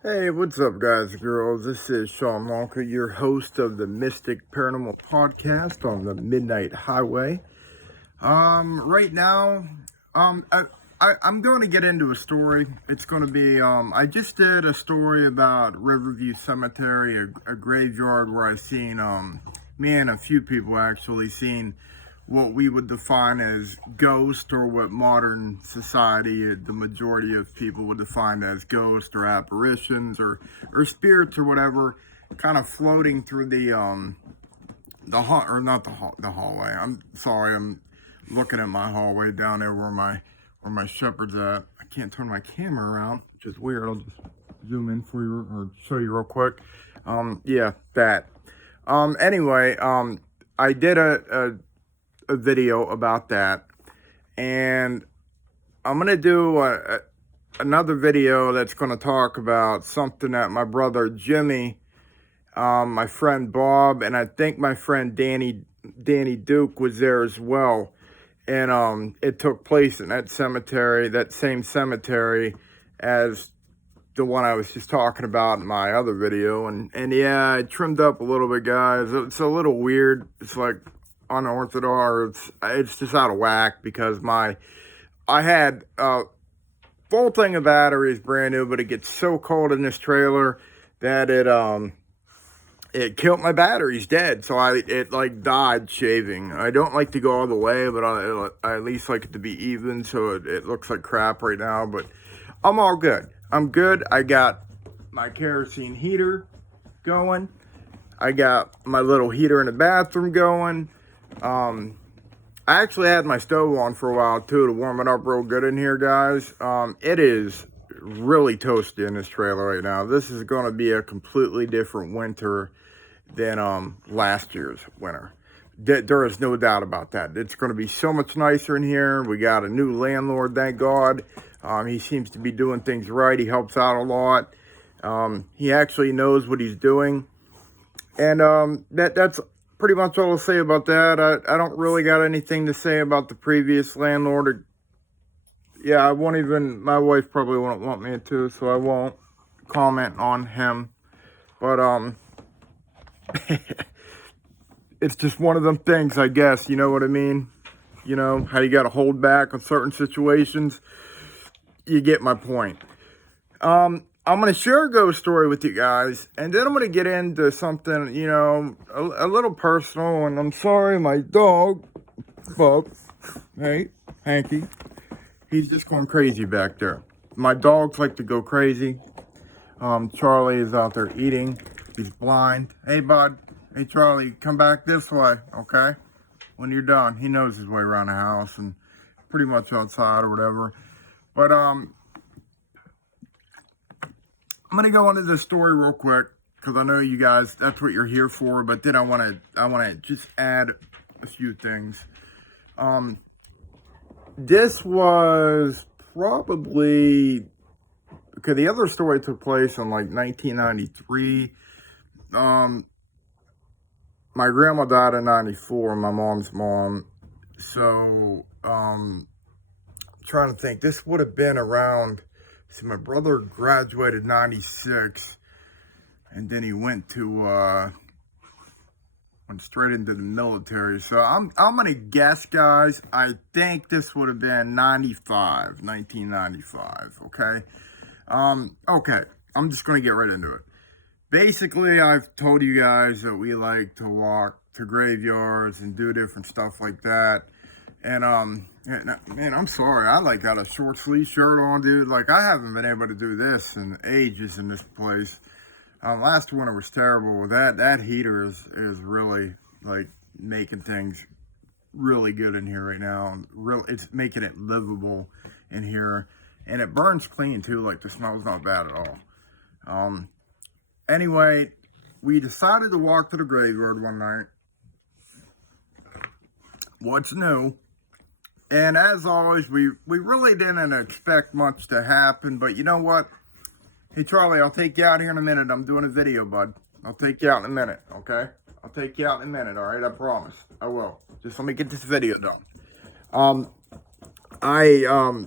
Hey, what's up, guys and girls? This is Sean Walker, your host of the Mystic Paranormal Podcast on the Midnight Highway. Right now, I'm going to get into a story. It's going to be, I just did a story about Riverview Cemetery, a graveyard where I've seen, me and a few people actually seen what we would define as ghost, or what modern society, the majority of people would define as ghost or apparitions or spirits or whatever, kind of floating through or not the hallway. I'm sorry, I'm looking at my hallway down there where my shepherd's at. I can't turn my camera around, which is weird. I'll just zoom in for you or show you real quick. Yeah, that. Anyway, I did a video about that, and I'm gonna do another video that's gonna talk about something that my brother Jimmy, my friend Bob, and I think my friend Danny Duke was there as well. And it took place in that cemetery, that same cemetery as the one I was just talking about in my other video. And yeah, I trimmed up a little bit, guys. It's a little weird. It's like unorthodox. It's just out of whack because I had full thing of batteries, brand new, but it gets so cold in this trailer that it killed my batteries dead. So it like died shaving. I don't like to go all the way, but I at least like it to be even, so it looks like crap right now, but I'm all good. I'm good. I got my kerosene heater going. I got my little heater in the bathroom going. I actually had my stove on for a while too to warm it up real good in here, guys. It is really toasty in this trailer right now. This is going to be a completely different winter than last year's winter. There is no doubt about that. It's going to be so much nicer in here. We got a new landlord, thank God. He seems to be doing things right. He helps out a lot. He actually knows what he's doing. And that's pretty much all I'll say about that. I don't really got anything to say about the previous landlord. Yeah, I won't even, my wife probably won't want me to, so I won't comment on him. But it's just one of them things, I guess. You know what I mean? You know how you got to hold back on certain situations. You get my point. I'm going to share a ghost story with you guys, and then I'm going to get into something, a little personal. And I'm sorry, my dog, Bub, hey, Hanky, he's just going crazy back there. My dogs like to go crazy. Charlie is out there eating. He's blind. Hey, bud. Hey, Charlie, come back this way, okay? When you're done. He knows his way around the house and pretty much outside or whatever. But, I'm gonna go into this story real quick because I know you guys, that's what you're here for. But then I want to just add a few things. This was probably okay. The other story took place in like 1993. My grandma died in 94. My mom's mom. So trying to think. This would have been around. See, my brother graduated 96, and then he went straight into the military. So I'm gonna guess, guys. I think this would have been 1995. Okay. Okay. I'm just gonna get right into it. Basically, I've told you guys that we like to walk to graveyards and do different stuff like that. And man, I'm sorry. I like got a short sleeve shirt on, dude. Like I haven't been able to do this in ages in this place. Last winter was terrible. That heater is really like making things really good in here right now. It's making it livable in here, and it burns clean too. Like the smell's not bad at all. Anyway, we decided to walk to the graveyard one night. What's new? And as always, we really didn't expect much to happen, but you know what? Hey, Charlie, I'll take you out here in a minute. I'm doing a video, bud. I'll take you out in a minute, okay? I'll take you out in a minute, all right? I promise. I will. Just let me get this video done. I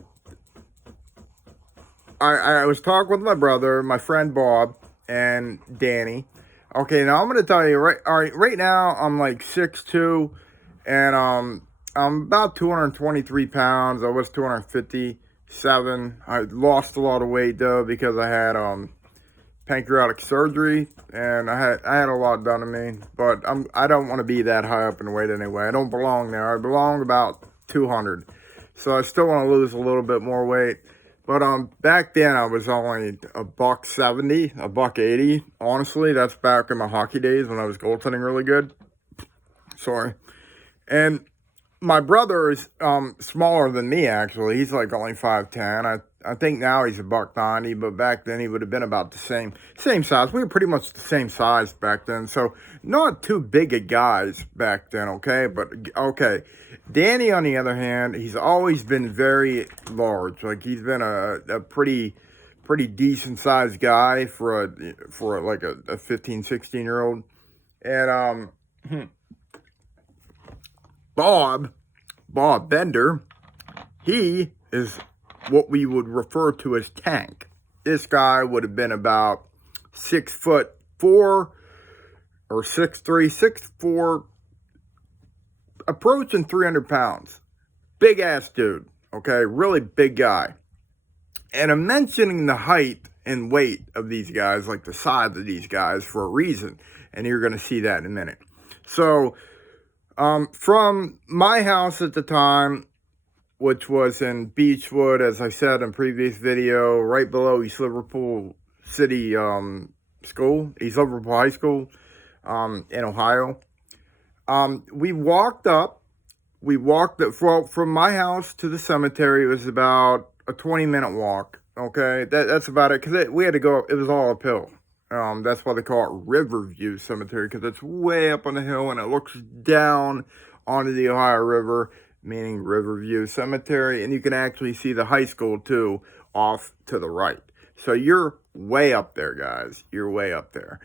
I was talking with my brother, my friend Bob, and Danny. Okay, now I'm gonna tell you all right, right now I'm like 6'2", and I'm about 223 pounds. I was 257. I lost a lot of weight though because I had pancreatic surgery, and I had a lot done to me. But I don't want to be that high up in weight anyway. I don't belong there. I belong about 200, so I still want to lose a little bit more weight. But back then I was only a buck 70, a buck 80. Honestly, that's back in my hockey days when I was goaltending really good. Sorry. And my brother is smaller than me, actually. He's like only 5'10". I think now he's a buck 90, but back then he would have been about the same size. We were pretty much the same size back then, so not too big of guys back then, okay? But okay, Danny, on the other hand, he's always been very large. Like, he's been a pretty decent sized guy for like a 15, 16-year-old. And Bob Bender, he is what we would refer to as tank. This guy would have been about 6'4" or 6'3", 6'4", approaching 300 pounds. Big ass dude, okay? Really big guy. And I'm mentioning the height and weight of these guys, like the size of these guys, for a reason. And you're going to see that in a minute. So, from my house at the time, which was in Beechwood, as I said in previous video, right below East Liverpool City School, East Liverpool High School, in Ohio. We walked from my house to the cemetery. It was about a 20-minute walk. Okay, that's about it, because we had to go. It was all uphill. That's why they call it Riverview Cemetery, because it's way up on the hill and it looks down onto the Ohio River, meaning Riverview Cemetery. And you can actually see the high school too off to the right. So you're way up there, guys. You're way up there.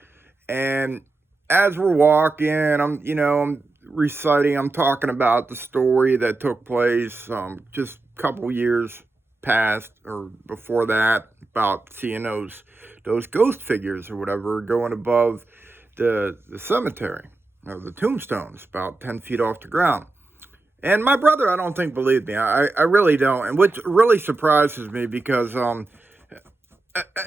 And as we're walking, I'm reciting, I'm talking about the story that took place just a couple years past or before that, about seeing those ghost figures or whatever going above the cemetery, or the tombstones, about 10 feet off the ground. And my brother, I don't think, believed me. I really don't. And which really surprises me, because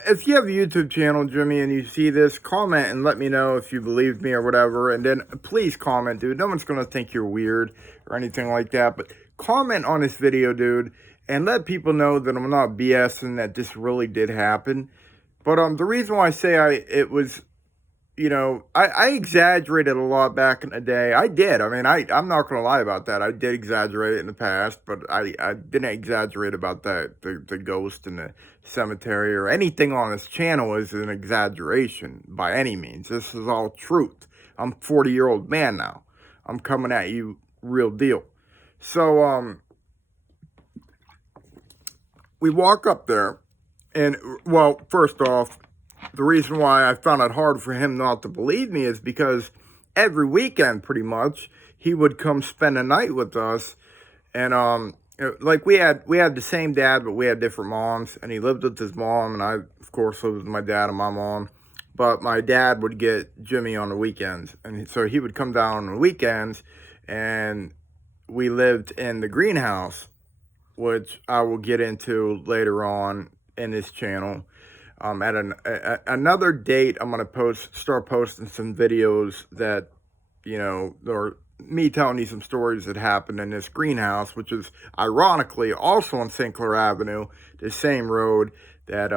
if you have a YouTube channel, Jimmy, and you see this, comment and let me know if you believed me or whatever. And then please comment, dude. No one's going to think you're weird or anything like that. But comment on this video, dude, and let people know that I'm not BSing, that this really did happen. But the reason why I say it was, I exaggerated a lot back in the day. I did. I mean, I'm not going to lie about that. I did exaggerate it in the past, but I didn't exaggerate about that. The ghost in the cemetery or anything on this channel is an exaggeration by any means. This is all truth. I'm a 40-year-old man now. I'm coming at you real deal. So, we walk up there, and, well, first off, the reason why I found it hard for him not to believe me is because every weekend, pretty much, he would come spend a night with us. And like we had the same dad, but we had different moms. And he lived with his mom, and I, of course, lived with my dad and my mom. But my dad would get Jimmy on the weekends, and so he would come down on the weekends, and we lived in the greenhouse, which I will get into later on in this channel. At another date, I'm going to start posting some videos that, or me telling you some stories that happened in this greenhouse, which is ironically also on St. Clair Avenue, the same road that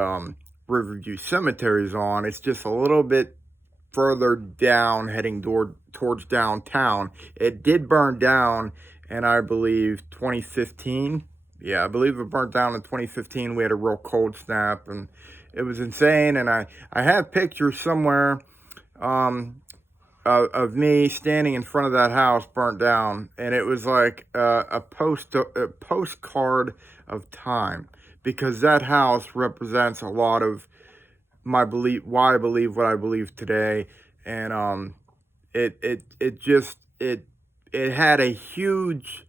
Riverview Cemetery is on. It's just a little bit further down, heading towards downtown. It did burn down in, I believe, 2015. Yeah, I believe it burnt down in 2015. We had a real cold snap, and it was insane. And I have pictures somewhere of me standing in front of that house burnt down, and it was like a postcard of time, because that house represents a lot of my belief, why I believe what I believe today. And it had a huge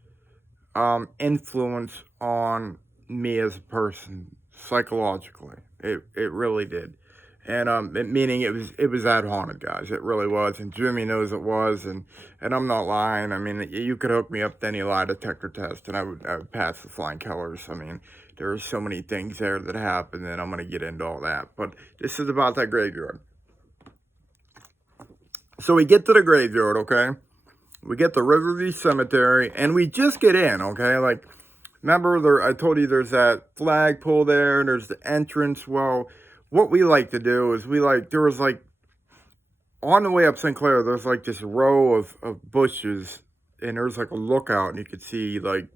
influence on me as a person. psychologically. It really did. And meaning it was that haunted, guys. It really was, and Jimmy knows it was, and I'm not lying. I mean, you could hook me up to any lie detector test, and I would pass the flying colors. I mean, there are so many things there that happen, and I'm gonna get into all that. But this is about that graveyard. So we get to the graveyard, okay? We get to Riverview Cemetery, and we just get in, okay? Like, remember, I told you there's that flagpole there, and there's the entrance. Well, what we like to do is there was like, on the way up St. Clair, there's like this row of bushes, and there's like a lookout, and you could see like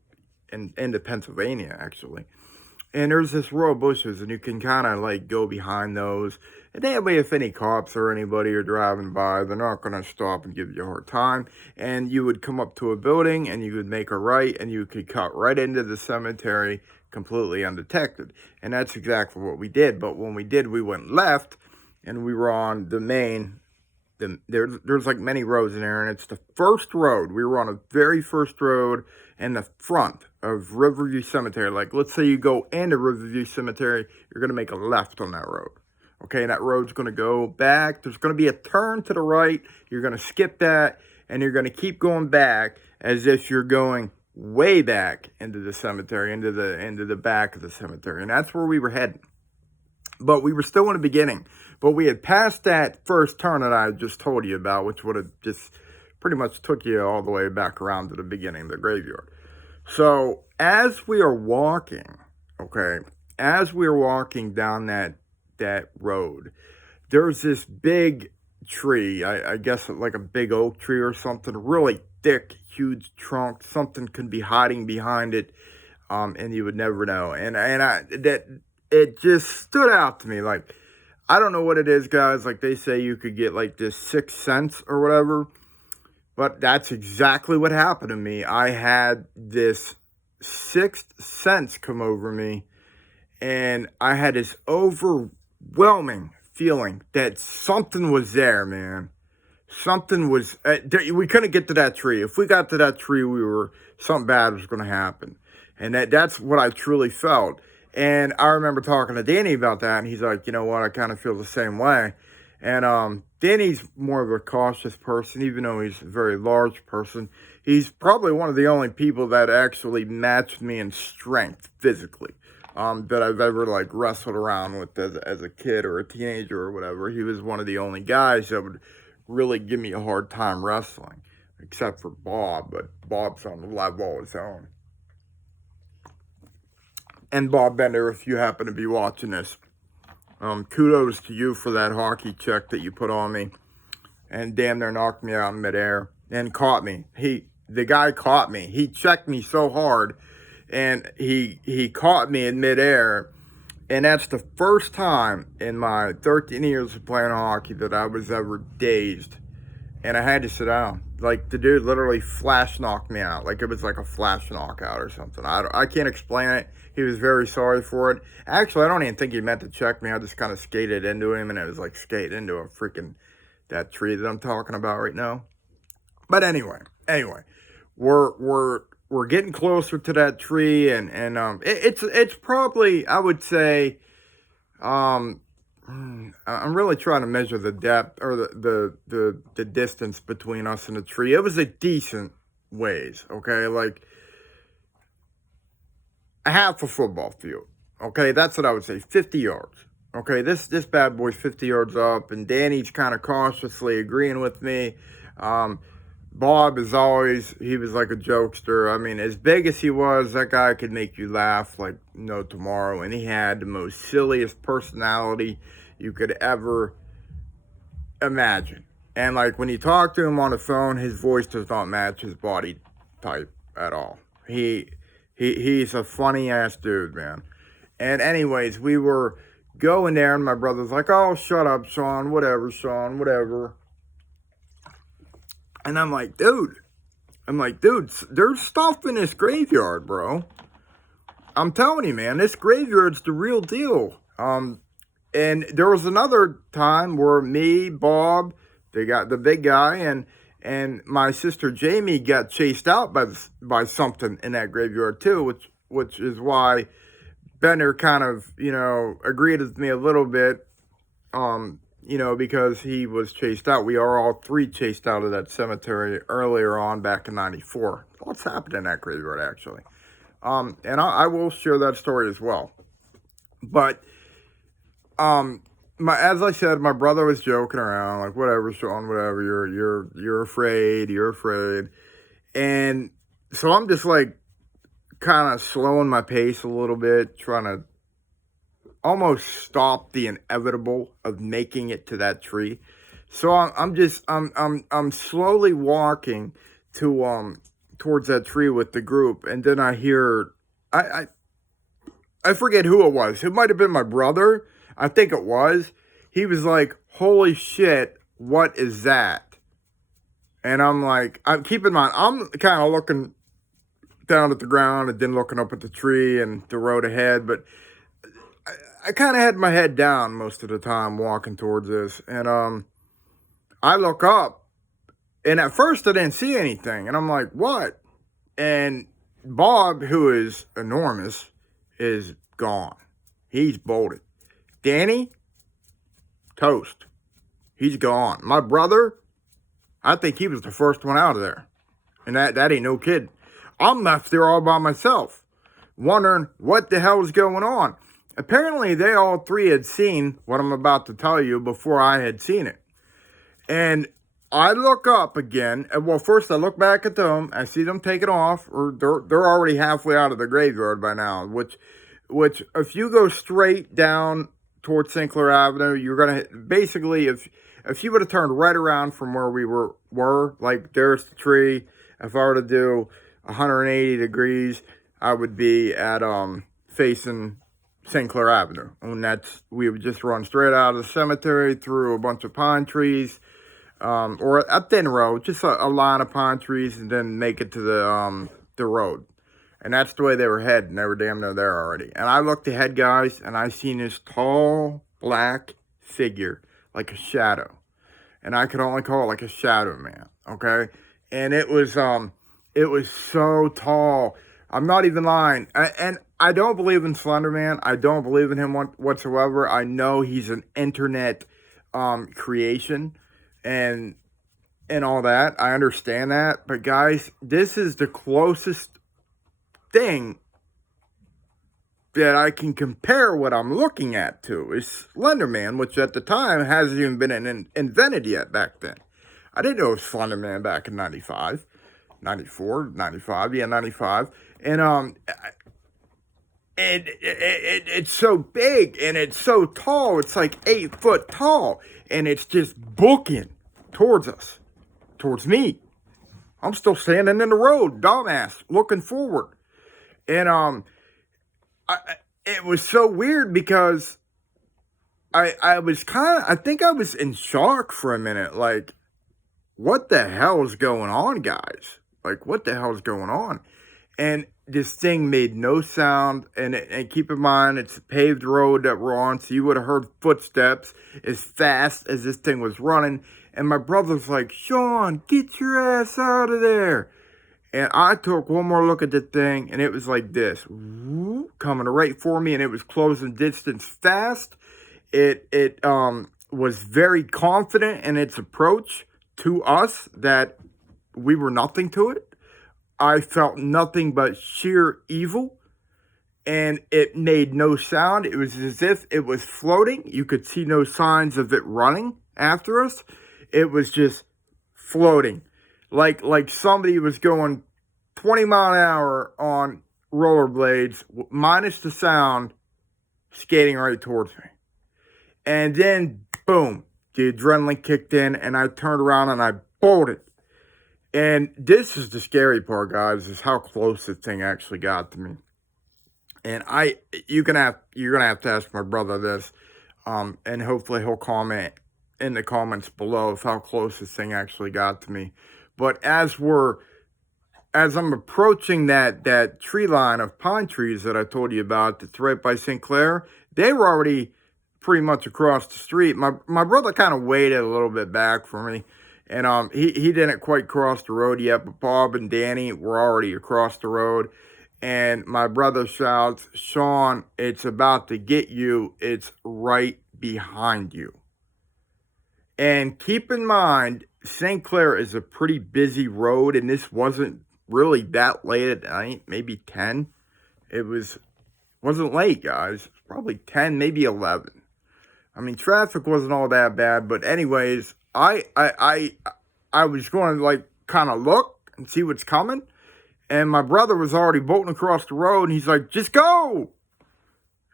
into Pennsylvania, actually. And there's this row of bushes, and you can kind of like go behind those. And that way, if any cops or anybody are driving by, they're not going to stop and give you a hard time. And you would come up to a building, and you would make a right, and you could cut right into the cemetery completely undetected. And that's exactly what we did. But when we did, we went left, and we were on the main. There's like many roads in there, and it's the first road. We were on a very first road in the front of Riverview Cemetery. Like, let's say you go into Riverview Cemetery, you're going to make a left on that road. Okay, and that road's going to go back. There's going to be a turn to the right. You're going to skip that, and you're going to keep going back as if you're going way back into the cemetery, into the back of the cemetery. And that's where we were heading. But we were still in the beginning. But we had passed that first turn that I just told you about, which would have just pretty much took you all the way back around to the beginning of the graveyard. So as we are walking, okay, as we are walking down that road, there's this big tree, I guess like a big oak tree or something, really thick, huge trunk. Something could be hiding behind it, and you would never know. And it just stood out to me. Like, I don't know what it is, guys. Like, they say you could get like this sixth sense or whatever. But that's exactly what happened to me. I had this sixth sense come over me. And I had this overwhelming feeling that something was there, man. Something was... we couldn't get to that tree. If we got to that tree, something bad was going to happen. And that's what I truly felt. And I remember talking to Danny about that, and he's like, you know what, I kind of feel the same way. And Danny's more of a cautious person, even though he's a very large person. He's probably one of the only people that actually matched me in strength physically, that I've ever like wrestled around with as a kid or a teenager or whatever. He was one of the only guys that would really give me a hard time wrestling, except for Bob, but Bob's on the level of his own. And Bob Bender, if you happen to be watching this, kudos to you for that hockey check that you put on me, and damn near knocked me out in midair and caught me. The guy caught me. He checked me so hard, and he caught me in midair. And that's the first time in my 13 years of playing hockey that I was ever dazed, and I had to sit down. Like, the dude literally flash knocked me out. Like, it was like a flash knockout or something. I can't explain it. He was very sorry for it. Actually, I don't even think he meant to check me. I just kind of skated into him, and it was like skating into a freaking, that tree that I'm talking about right now. But anyway, we're getting closer to that tree, and it's probably, I would say, I'm really trying to measure the depth or the distance between us and the tree. It was a decent ways, okay? Like a half a football field, okay? That's what I would say, 50 yards, okay? This bad boy's 50 yards up, and Danny's kind of cautiously agreeing with me. Bob is always, he was like a jokester. I mean, as big as he was, that guy could make you laugh like no tomorrow. And he had the most silliest personality you could ever imagine. And like when you talk to him on the phone, his voice does not match his body type at all. He's a funny ass dude, man. And anyways, we were going there, and my brother's like, oh, shut up, Sean, whatever. And I'm like, dude, there's stuff in this graveyard, bro. I'm telling you, man, this graveyard's the real deal. And there was another time where me, Bob, they got the big guy, and my sister Jamie got chased out by something in that graveyard too, which is why Bender kind of, agreed with me a little bit, because he was chased out. We are all three chased out of that cemetery earlier on back in '94. What's happened in that graveyard, actually? And I will share that story as well. But, as I said, my brother was joking around, like, whatever, Sean, whatever, you're afraid. And so I'm just like, kind of slowing my pace a little bit, trying to almost stop the inevitable of making it to that tree. So I'm slowly walking to towards that tree with the group, and then I hear I forget who it was. It might have been my brother. I think it was. He was like, "Holy shit, what is that?" And I'm like, keep in mind, I'm kind of looking down at the ground and then looking up at the tree and the road ahead, but I kind of had my head down most of the time walking towards this, and I look up, and at first I didn't see anything, and I'm like, "What?" And Bob, who is enormous, is gone. He's bolted. Danny, toast. He's gone. My brother, I think he was the first one out of there, and that ain't no kidding. I'm left there all by myself, wondering what the hell is going on. Apparently, they all three had seen what I'm about to tell you before I had seen it. And I look up again, and well, first I look back at them. I see them taking off, or they're already halfway out of the graveyard by now. Which if you go straight down towards St. Clair Avenue, you're gonna basically if you would have turned right around from where we were like there's the tree. If I were to do 180 degrees, I would be at facing St. Clair Avenue, and we would just run straight out of the cemetery through a bunch of pine trees, or a thin road, just a line of pine trees, and then make it to the road. And that's the way they were heading. They were damn near there already. And I looked ahead, guys, and I seen this tall black figure, like a shadow. And I could only call it like a shadow man, okay? And it was so tall. I'm not even lying. And I don't believe in Slender Man. I don't believe in him whatsoever. I know he's an internet creation and all that. I understand that. But guys, this is the closest thing that I can compare what I'm looking at to is Slender Man, which at the time hasn't even been invented yet back then. I didn't know it was Slender Man back in 95, 94, 95, yeah, 95. And it's so big and it's so tall. It's like 8 foot tall, and it's just booking towards us, towards me. I'm still standing in the road, dumbass, looking forward. And it was so weird because I was I think I was in shock for a minute. Like, what the hell is going on, guys? Like, what the hell is going on? And this thing made no sound. And keep in mind, it's a paved road that we're on, so you would have heard footsteps as fast as this thing was running. And my brother's like, "Sean, get your ass out of there." And I took one more look at the thing, and it was like this, coming right for me, and it was closing distance fast. It was very confident in its approach to us that we were nothing to it. I felt nothing but sheer evil, and it made no sound. It was as if it was floating. You could see no signs of it running after us. It was just floating. Like somebody was going 20 mile an hour on rollerblades, minus the sound, skating right towards me. And then, boom, the adrenaline kicked in, and I turned around and I bolted. And this is the scary part, guys, is how close this thing actually got to me. And you're gonna have to ask my brother this, and hopefully he'll comment in the comments below of how close this thing actually got to me. But as I'm approaching that tree line of pine trees that I told you about that's right by St. Clair, they were already pretty much across the street. My brother kind of waited a little bit back for me, and he didn't quite cross the road yet, but Bob and Danny were already across the road. And my brother shouts, Sean, it's about to get you. It's right behind you. And keep in mind, St. Clair is a pretty busy road, and this wasn't really that late at night, maybe 10. It wasn't late, guys. It was probably 10, maybe 11. I mean, traffic wasn't all that bad, but anyways, I was going to like kind of look and see what's coming, and my brother was already bolting across the road, and he's like, "Just go!"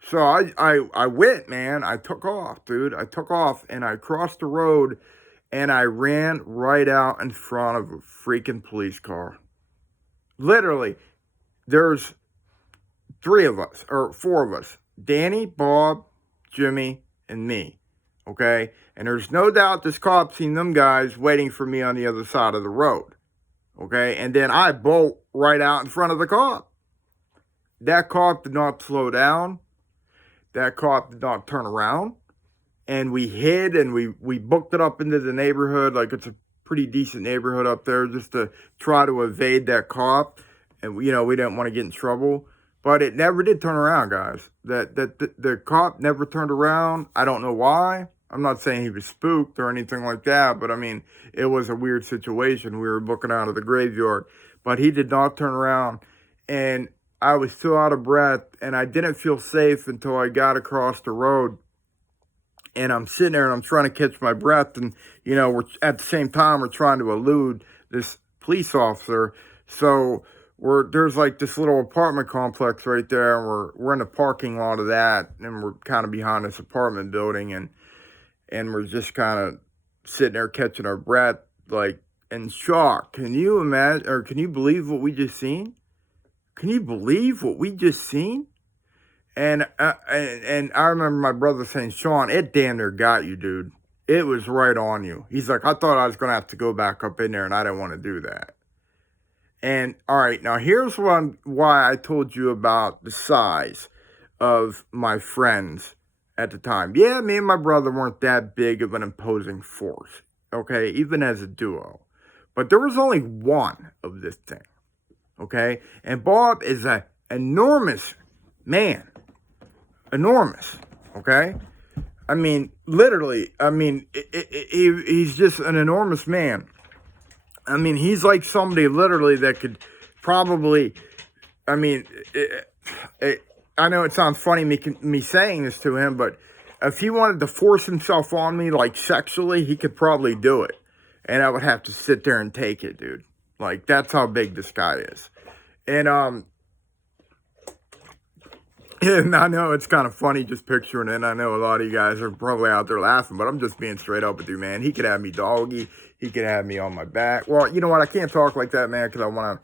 So I went, man. I took off, dude. I took off, and I crossed the road, and I ran right out in front of a freaking police car. Literally, there's 3 of us, or 4 of us. Danny, Bob, Jimmy, and me. Okay? And there's no doubt this cop seen them guys waiting for me on the other side of the road. Okay? And then I bolt right out in front of the cop. That cop did not slow down. That cop did not turn around. And we hid, and we booked it up into the neighborhood. Like, it's a pretty decent neighborhood up there, just to try to evade that cop. And, we didn't want to get in trouble. But it never did turn around, guys. The cop never turned around. I don't know why. I'm not saying he was spooked or anything like that, but I mean, it was a weird situation. We were looking out of the graveyard, but he did not turn around. And I was still out of breath, and I didn't feel safe until I got across the road. And I'm sitting there, and I'm trying to catch my breath, and we're at the same time we're trying to elude this police officer. So there's like this little apartment complex right there, and we're in the parking lot of that, and we're kind of behind this apartment building, and we're just kind of sitting there catching our breath, like in shock. Can you imagine, or can you believe what we just seen? Can you believe what we just seen? And I remember my brother saying, Sean, it damn near got you, dude. It was right on you. He's like, I thought I was going to have to go back up in there, and I didn't want to do that. And, all right, now here's why I told you about the size of my friends at the time. Yeah, me and my brother weren't that big of an imposing force, okay, even as a duo. But there was only one of this thing, okay? And Bob is an enormous man. Enormous, okay? I mean, literally, I mean, he's just an enormous man. I mean, he's like somebody literally that could probably, I mean, I know it sounds funny me saying this to him, but if he wanted to force himself on me, like sexually, he could probably do it. And I would have to sit there and take it, dude. Like, that's how big this guy is. And I know it's kind of funny just picturing it. I know a lot of you guys are probably out there laughing, but I'm just being straight up with you, man. He could have me doggy. He could have me on my back. Well, you know what? I can't talk like that, man, because I want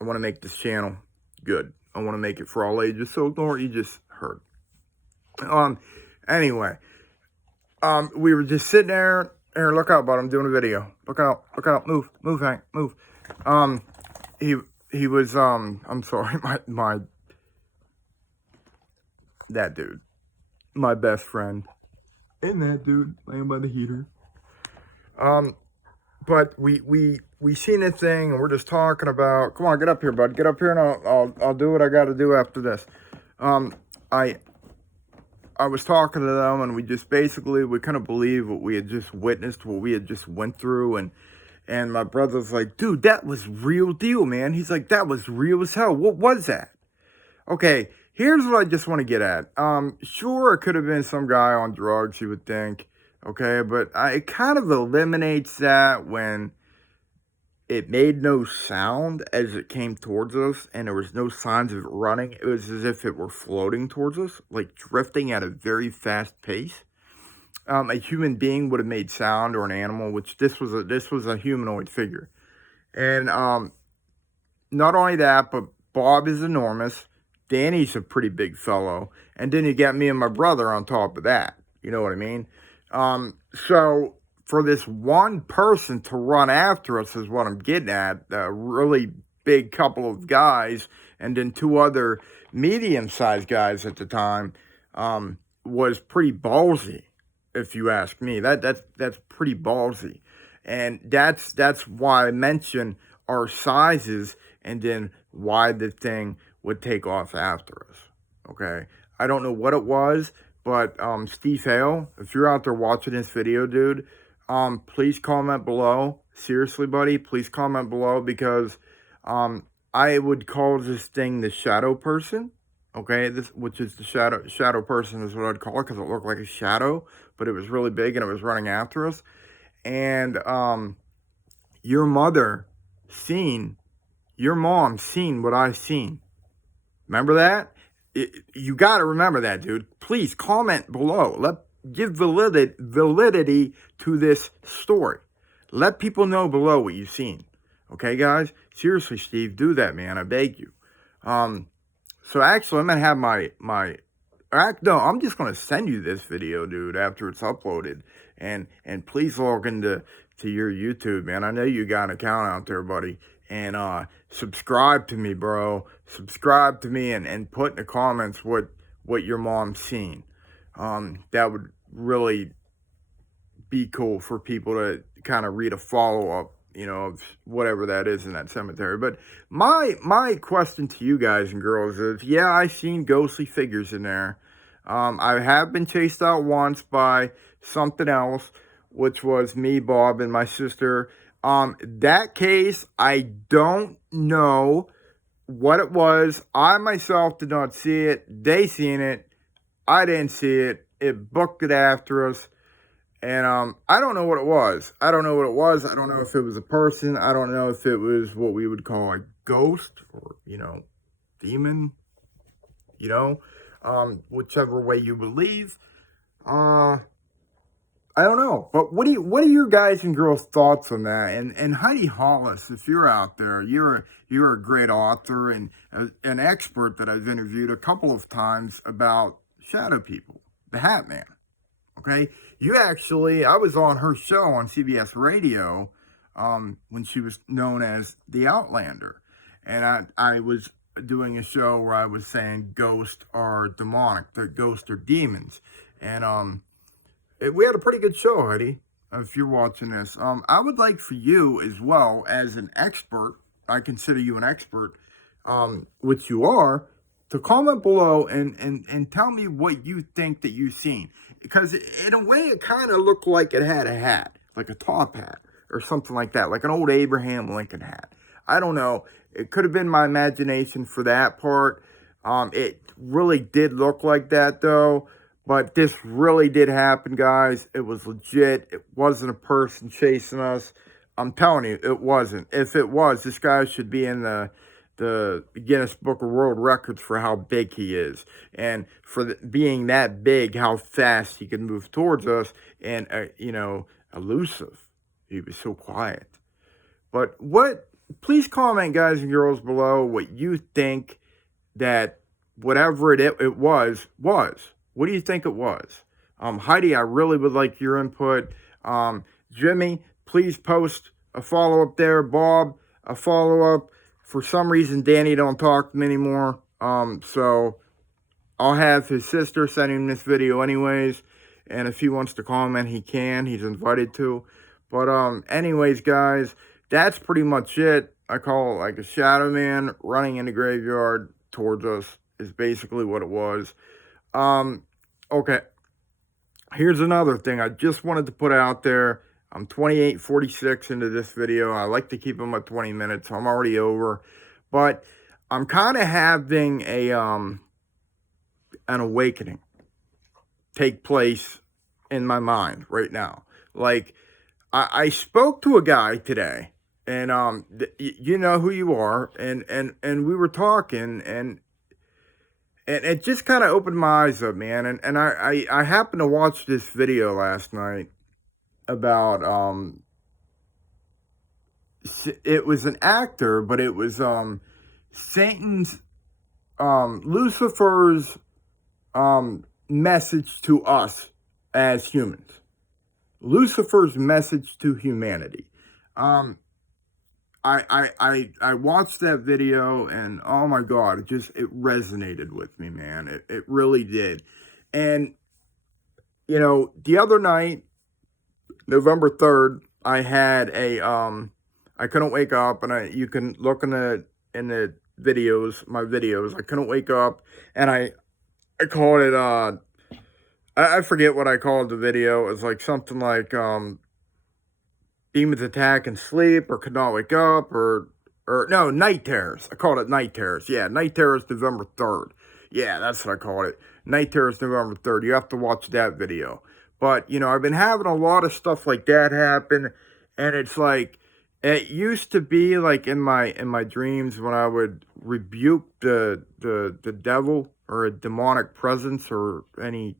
to make this channel good. I want to make it for all ages. So ignore what you just heard. Anyway, we were just sitting there. Here, look out, bud. I'm doing a video. Look out. Look out. Move, Hank. Move. He was, I'm sorry, that dude, my best friend, and that dude laying by the heater. But we seen a thing, and we're just talking about. Come on, get up here, bud. Get up here, and I'll do what I got to do after this. I was talking to them, and we couldn't believe what we had just witnessed, what we had just went through, and my brother's like, dude, that was real deal, man. He's like, that was real as hell. What was that? Okay. Here's what I just want to get at. Sure, it could have been some guy on drugs, you would think, okay? But it kind of eliminates that when it made no sound as it came towards us, and there was no signs of it running. It was as if it were floating towards us, like drifting at a very fast pace. A human being would have made sound, or an animal, which this was a humanoid figure. And not only that, but Bob is enormous. Danny's a pretty big fellow. And then you got me and my brother on top of that. You know what I mean? So for this one person to run after us is what I'm getting at. A really big couple of guys, and then 2 other medium-sized guys at the time, was pretty ballsy, if you ask me. That's pretty ballsy. And that's why I mention our sizes, and then why the thing would take off after us. Okay, I don't know what it was, but Steve Hale, if you're out there watching this video, dude, please comment below. Seriously, buddy, please comment below, because I would call this thing the shadow person. Okay, this, which is the shadow person, is what I'd call it, because it looked like a shadow, but it was really big and it was running after us. And your mom seen what I seen. Remember that? You got to remember that, dude. Please comment below. Give validity to this story. Let people know below what you've seen. Okay, guys? Seriously, Steve, do that, man. I beg you. So actually, I'm going to have no, I'm just going to send you this video, dude, after it's uploaded. And please log into your YouTube, man. I know you got an account out there, buddy. And subscribe to me, bro. Subscribe to me, and put in the comments what your mom's seen. That would really be cool for people to kind of read a follow-up, you know, of whatever that is in that cemetery. But my question to you guys and girls is, yeah, I seen ghostly figures in there. I have been chased out once by something else, which was me, Bob, and my sister. That case, I don't know what it was. I myself did not see it. They seen it. I didn't see it. It booked it after us. And I don't know what it was. I don't know if it was a person. I don't know if it was what we would call a ghost, or, you know, demon, you know, whichever way you believe. I don't know, but what are your guys and girls' thoughts on that? And Heidi Hollis, if you're out there, you're a great author and an expert that I've interviewed a couple of times about shadow people, the Hat Man. Okay, I was on her show on CBS Radio when she was known as the Outlander, and I was doing a show where I was saying ghosts are demonic, the ghosts are demons, and we had a pretty good show, Heidi, if you're watching this. I would like for you, as well as an expert, I consider you an expert, which you are, to comment below and tell me what you think that you've seen. Because in a way, it kind of looked like it had a hat, like a top hat, or something like that, like an old Abraham Lincoln hat. I don't know. It could have been my imagination for that part. It really did look like that, though. But this really did happen, guys. It was legit. It wasn't a person chasing us. I'm telling you, it wasn't. If it was, this guy should be in the Guinness Book of World Records for how big he is. And for being that big, how fast he could move towards us. And, you know, elusive. He was so quiet. But please comment, guys and girls, below what you think that whatever it was. What do you think it was? Heidi, I really would like your input. Jimmy, please post a follow-up there. Bob, a follow-up. For some reason, Danny don't talk to me anymore. So I'll have his sister send him this video anyways. And if he wants to comment, he can. He's invited to. But anyways, guys, that's pretty much it. I call it like a shadow man running in the graveyard towards us is basically what it was. Okay, here's another thing I just wanted to put out there. I'm 28:46 into this video. I like to keep them at 20 minutes. I'm already over. But I'm kind of having an awakening take place in my mind right now. Like, I spoke to a guy today, and you know who you are, and we were talking, and it just kind of opened my eyes up, man. And I happened to watch this video last night about, it was an actor, but it was Satan's, Lucifer's message to us as humans. Lucifer's message to humanity. I watched that video, and oh my God, it resonated with me, man. It really did. And, you know, the other night, November 3rd, I had I couldn't wake up, and you can look in the my videos. I couldn't wake up, and I called it, I forget what I called the video. It was like something like, demons attack and sleep, or could not wake up, or no, night terrors. I called it night terrors. Yeah, night terrors November 3rd. Yeah, that's what I called it. Night terrors November 3rd. You have to watch that video. But, I've been having a lot of stuff like that happen, and it's like, it used to be like in my dreams when I would rebuke the devil or a demonic presence or any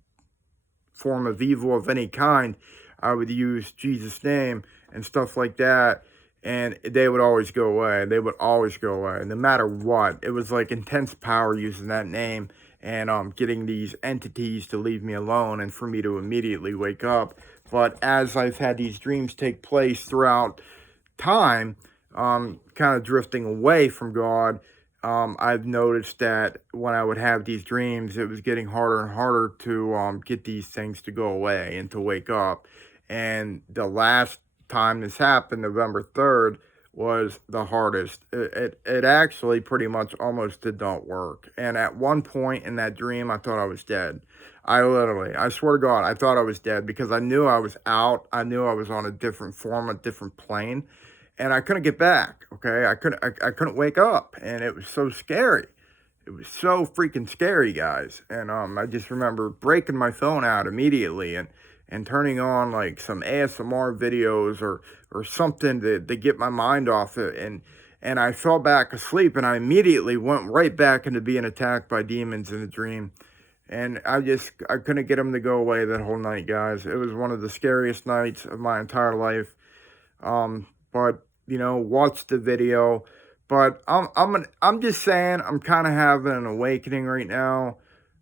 form of evil of any kind, I would use Jesus' name and stuff like that, and they would always go away. They would always go away, no matter what. It was like intense power using that name and getting these entities to leave me alone and for me to immediately wake up. But as I've had these dreams take place throughout time, kind of drifting away from God, I've noticed that when I would have these dreams, it was getting harder and harder to get these things to go away and to wake up. And the last time this happened, November 3rd, was the hardest. It actually pretty much almost did not work. And at one point in that dream, I thought I was dead. I swear to God, I thought I was dead because I knew I was out. I knew I was on a different form, a different plane, and I couldn't get back. Okay, I couldn't wake up, and it was so scary. It was so freaking scary, guys. And I just remember breaking my phone out immediately and turning on like some ASMR videos or something to get my mind off it. And I fell back asleep, and I immediately went right back into being attacked by demons in the dream. And I couldn't get them to go away that whole night, guys. It was one of the scariest nights of my entire life. But watch the video. But I'm just saying, I'm kind of having an awakening right now.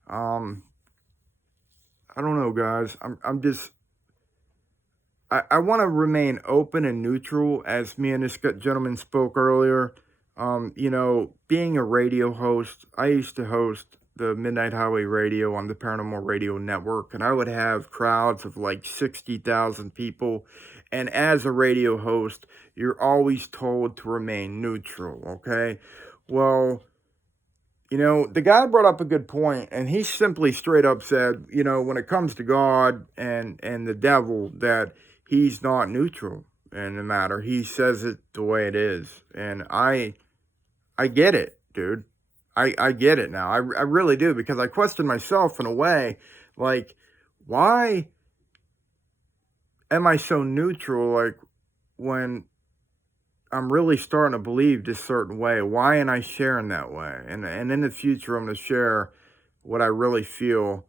I don't know, guys. I want to remain open and neutral, as me and this gentleman spoke earlier. Being a radio host, I used to host the Midnight Highway Radio on the Paranormal Radio Network, and I would have crowds of like 60,000 people. And as a radio host, you're always told to remain neutral, okay? Well, the guy brought up a good point, and he simply straight up said, when it comes to God and the devil, that he's not neutral in the matter. He says it the way it is. And I get it, dude. I get it now. I really do, because I question myself in a way, like, why am I so neutral, like, when I'm really starting to believe this certain way? Why am I sharing that way? And in the future, I'm going to share what I really feel,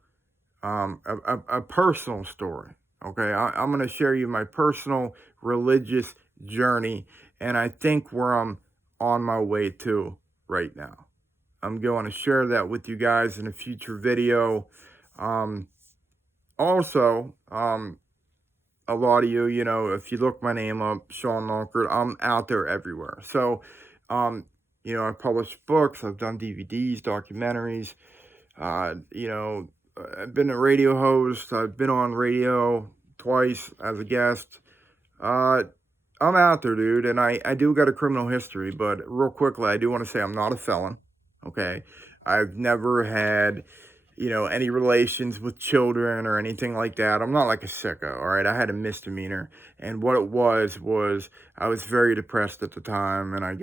a personal story, okay? I'm going to share you my personal religious journey, and I think where I'm on my way to right now. I'm going to share that with you guys in a future video. Also, a lot of you, if you look my name up, Sean Lonkert, I'm out there everywhere. So, I publish books, I've done DVDs, documentaries, I've been a radio host, I've been on radio twice as a guest. I'm out there, dude, and I do got a criminal history, but real quickly, I do want to say I'm not a felon, okay? I've never had, any relations with children or anything like that. I'm not like a sicko, all right? I had a misdemeanor, and what it was I was very depressed at the time, and I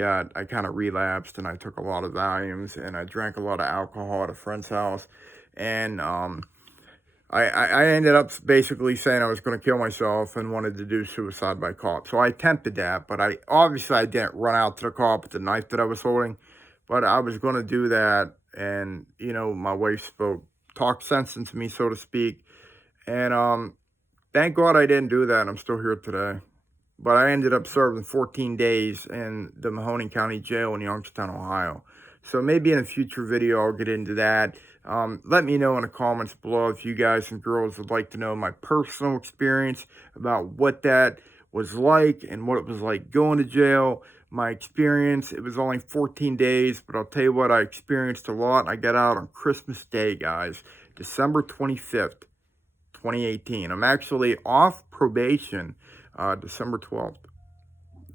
kind of relapsed, and I took a lot of Valiums, and I drank a lot of alcohol at a friend's house, and I ended up basically saying I was going to kill myself and wanted to do suicide by cop. So I attempted that, but I didn't run out to the cop with the knife that I was holding, but I was going to do that. And, my wife talked sense into me, so to speak. And thank God I didn't do that. I'm still here today. But I ended up serving 14 days in the Mahoning County Jail in Youngstown, Ohio. So maybe in a future video, I'll get into that. Let me know in the comments below if you guys and girls would like to know my personal experience about what that was like and what it was like going to jail. My experience, it was only 14 days, but I'll tell you what, I experienced a lot. I got out on Christmas Day, guys, December 25th, 2018. I'm actually off probation December 12th.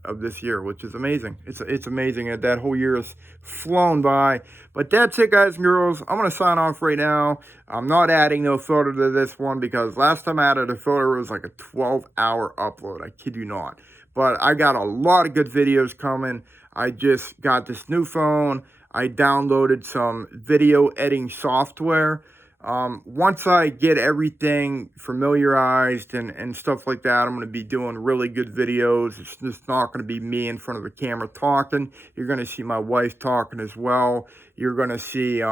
of this year, which is amazing. It's amazing that whole year has flown by. But that's it, guys and girls. I'm going to sign off right now. I'm not adding no photo to this one because last time I added a photo, it was like a 12-hour upload. I kid you not. But I got a lot of good videos coming. I just got this new phone. I downloaded some video editing software. Once I get everything familiarized and stuff like that, I'm going to be doing really good videos. It's just not going to be me in front of the camera talking. You're going to see my wife talking as well. You're going to see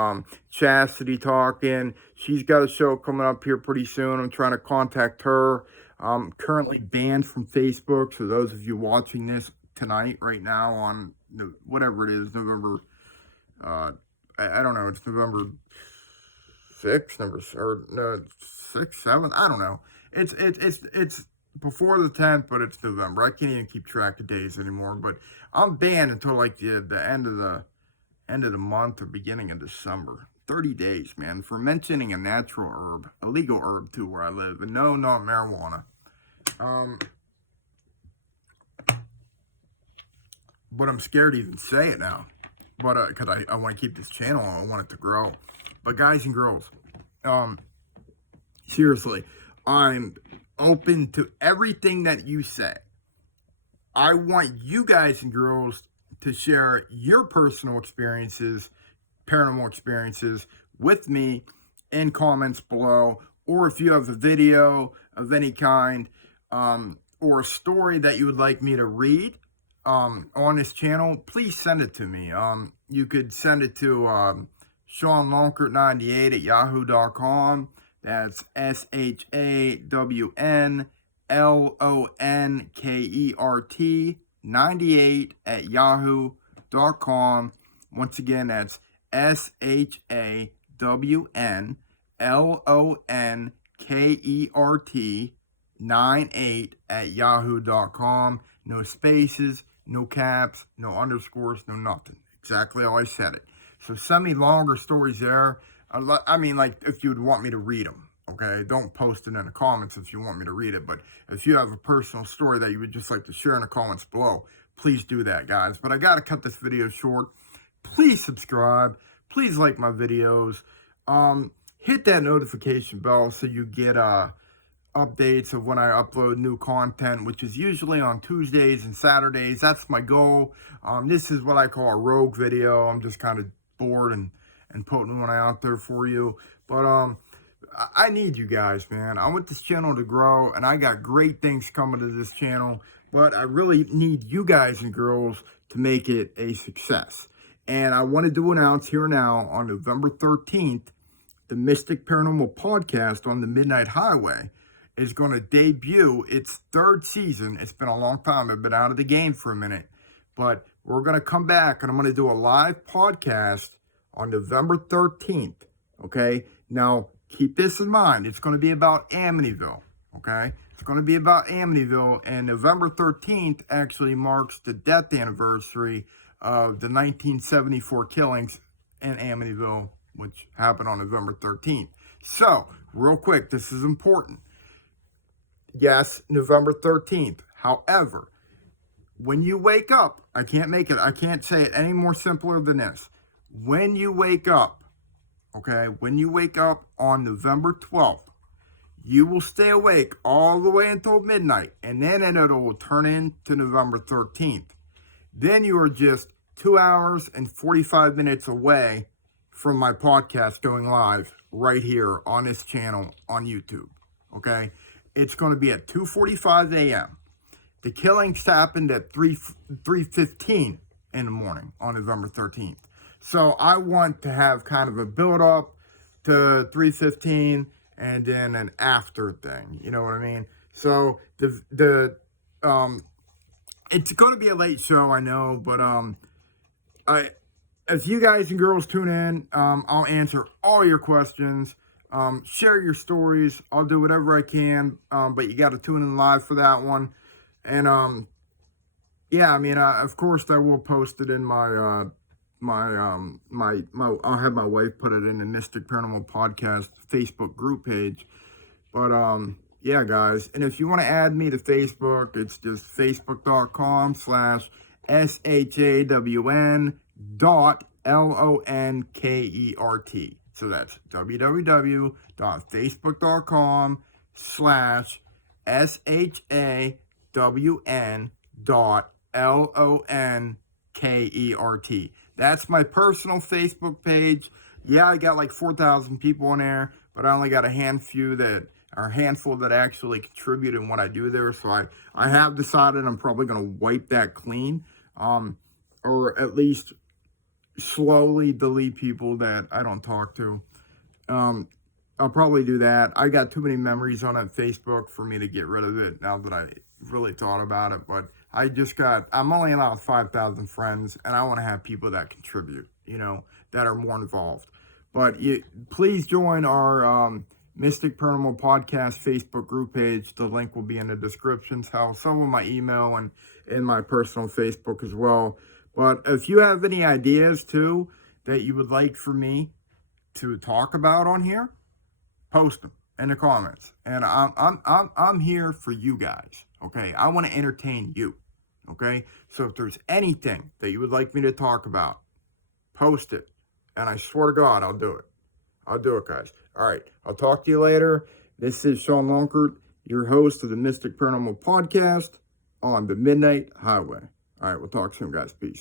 Chastity talking. She's got a show coming up here pretty soon. I'm trying to contact her. I'm currently banned from Facebook, so those of you watching this tonight, right now, on whatever it is, November, I don't know, it's November 6th, or no, 6th, 7th, I don't know. It's before the 10th, but it's November. I can't even keep track of days anymore, but I'm banned until like the end of the month or beginning of December. 30 days, man, for mentioning a natural herb, a legal herb too, where I live, and no, not marijuana. But I'm scared to even say it now. But because I want to keep this channel, I want it to grow. But guys and girls, seriously, I'm open to everything that you say. I want you guys and girls to share your personal experiences, paranormal experiences with me in comments below, or if you have a video of any kind, or a story that you would like me to read on this channel, please send it to me. You could send it to ShawnLonkert98@yahoo.com. That's ShawnLonkert98@yahoo.com. Once again, that's ShawnLonkert98@yahoo.com. No spaces, no caps, no underscores, no nothing. Exactly how I said it. So send me longer stories there. I mean, like, if you would want me to read them, okay? Don't post it in the comments if you want me to read it. But if you have a personal story that you would just like to share in the comments below, please do that, guys. But I got to cut this video short. Please subscribe. Please like my videos. Hit that notification bell so you get updates of when I upload new content, which is usually on Tuesdays and Saturdays. That's my goal. This is what I call a rogue video. I'm just kind of bored and putting one out there for you. But I need you guys, man. I want this channel to grow, and I got great things coming to this channel. But I really need you guys and girls to make it a success. And I wanted to announce here now on November 13th, the Mystic Paranormal Podcast on the Midnight Highway is going to debut its 3rd season. It's been a long time. I've been out of the game for a minute. But we're going to come back, and I'm going to do a live podcast on November 13th, okay? Now, keep this in mind. It's going to be about Amityville, okay? It's going to be about Amityville, and November 13th actually marks the death anniversary of the 1974 killings in Amityville, which happened on November 13th. So, real quick, this is important. Yes, November 13th. However, when you wake up, I can't say it any more simpler than this. When you wake up, okay, when you wake up on November 12th, you will stay awake all the way until midnight, and then it will turn into November 13th. Then you are just 2 hours and 45 minutes away from my podcast going live right here on this channel on YouTube, okay? It's going to be at 2:45 a.m. The killings happened at 3:15 in the morning on November 13th. So I want to have kind of a build-up to 3:15 and then an after thing. You know what I mean? So it's going to be a late show, I know, but if you guys and girls tune in, I'll answer all your questions. Share your stories. I'll do whatever I can, but you got to tune in live for that one. And yeah, I mean, of course, I will post it in my I'll have my wife put it in the Mystic Paranormal Podcast Facebook group page. But yeah, guys. And if you want to add me to Facebook, it's just facebook.com/SHAWN.LONKERT. So that's www.facebook.com/SHAWN.LONKERT. That's my personal Facebook page. Yeah, I got like 4,000 people on there, but I only got a handful that actually contribute in what I do there. So I have decided I'm probably going to wipe that clean, or at least slowly delete people that I don't talk to. Um, I'll probably do that. I got too many memories on that Facebook for me to get rid of it now that I really thought about it. But I'm only allowed 5,000 friends, and I want to have people that contribute, that are more involved. But please join our Mystic Paranormal Podcast Facebook group page. The link will be in the description. So will my email and my personal Facebook as well. But if you have any ideas too that you would like for me to talk about on here, post them in the comments. And I'm here for you guys. Okay, I want to entertain you. Okay, so if there's anything that you would like me to talk about, post it, and I swear to God, I'll do it. I'll do it, guys. All right, I'll talk to you later. This is Sean Lonkert, your host of the Mystic Paranormal Podcast on the Midnight Highway. All right, we'll talk soon, guys. Peace.